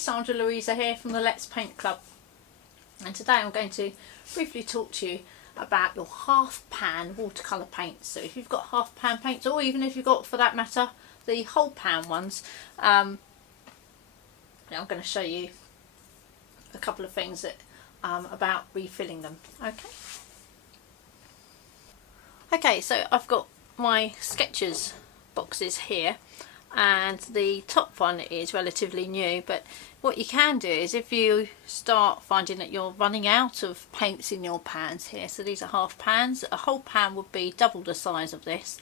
Sandra Louisa here from the Let's Paint Club, and today I'm going to briefly talk to you about your half pan watercolour paints. So if you've got half pan paints, or even if you've got, for that matter, the whole pan ones, now I'm going to show you a couple of things that about refilling them. Okay, so I've got my sketches boxes here, and the top one is relatively new, but what you can do is, if you start finding that you're running out of paints in your pans here, so these are half pans, a whole pan would be double the size of this,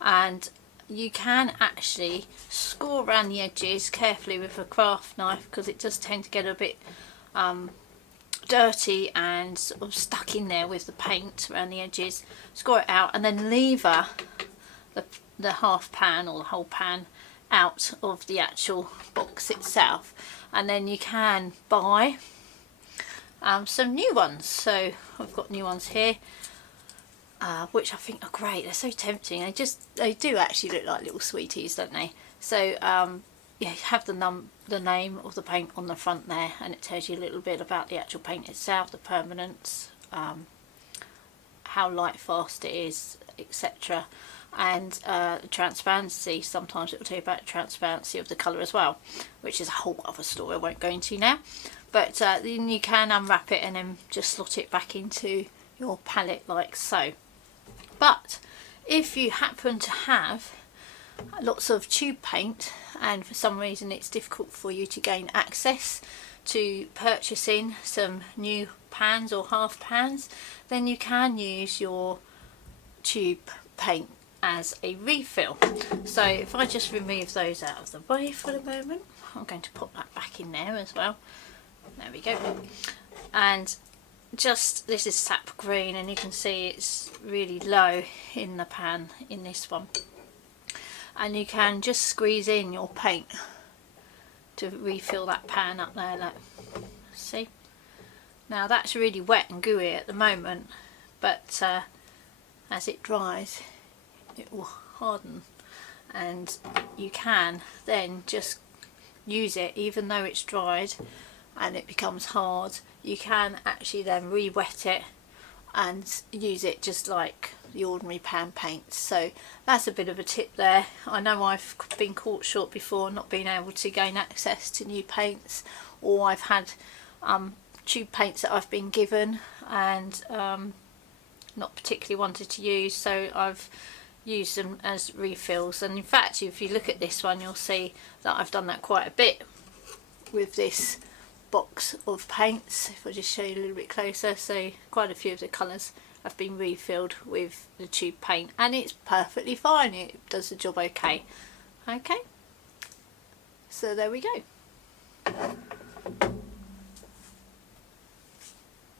and you can actually score around the edges carefully with a craft knife, because it does tend to get a bit dirty and sort of stuck in there with the paint around the edges. Score it out and then lever the half pan or the whole pan out of the actual box itself, and then you can buy some new ones. So I've got new ones here, which I think are great. They're so tempting. They do actually look like little sweeties, don't they? So yeah, you have the name of the paint on the front there, and it tells you a little bit about the actual paint itself, the permanence, how light fast it is, etc. and the transparency. Sometimes it will tell you about the transparency of the colour as well, which is a whole other story I won't go into now. But then you can unwrap it and then just slot it back into your palette like so. But if you happen to have lots of tube paint and for some reason it's difficult for you to gain access to purchasing some new pans or half pans, then you can use your tube paint as a refill. So if I just remove those out of the way for the moment, I'm going to pop that back in there as well. There we go. And just, this is sap green, and you can see it's really low in the pan in this one, and you can just squeeze in your paint to refill that pan up there. Look, see, now that's really wet and gooey at the moment, but as it dries it will harden, and you can then just use it even though it's dried and it becomes hard. You can actually then re-wet it and use it just like the ordinary pan paints. So that's a bit of a tip there. I know I've been caught short before, not being able to gain access to new paints, or I've had tube paints that I've been given and not particularly wanted to use, so I've used them as refills. And in fact, if you look at this one, you'll see that I've done that quite a bit with this box of paints. If I just show you a little bit closer, so quite a few of the colours have been refilled with the tube paint, and it's perfectly fine. It does the job okay. So there we go.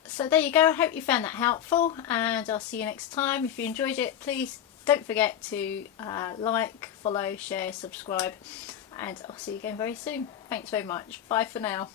So there you go. I hope you found that helpful, and I'll see you next time. If you enjoyed it, please don't forget to like, follow, share, subscribe, and I'll see you again very soon. Thanks very much. Bye for now.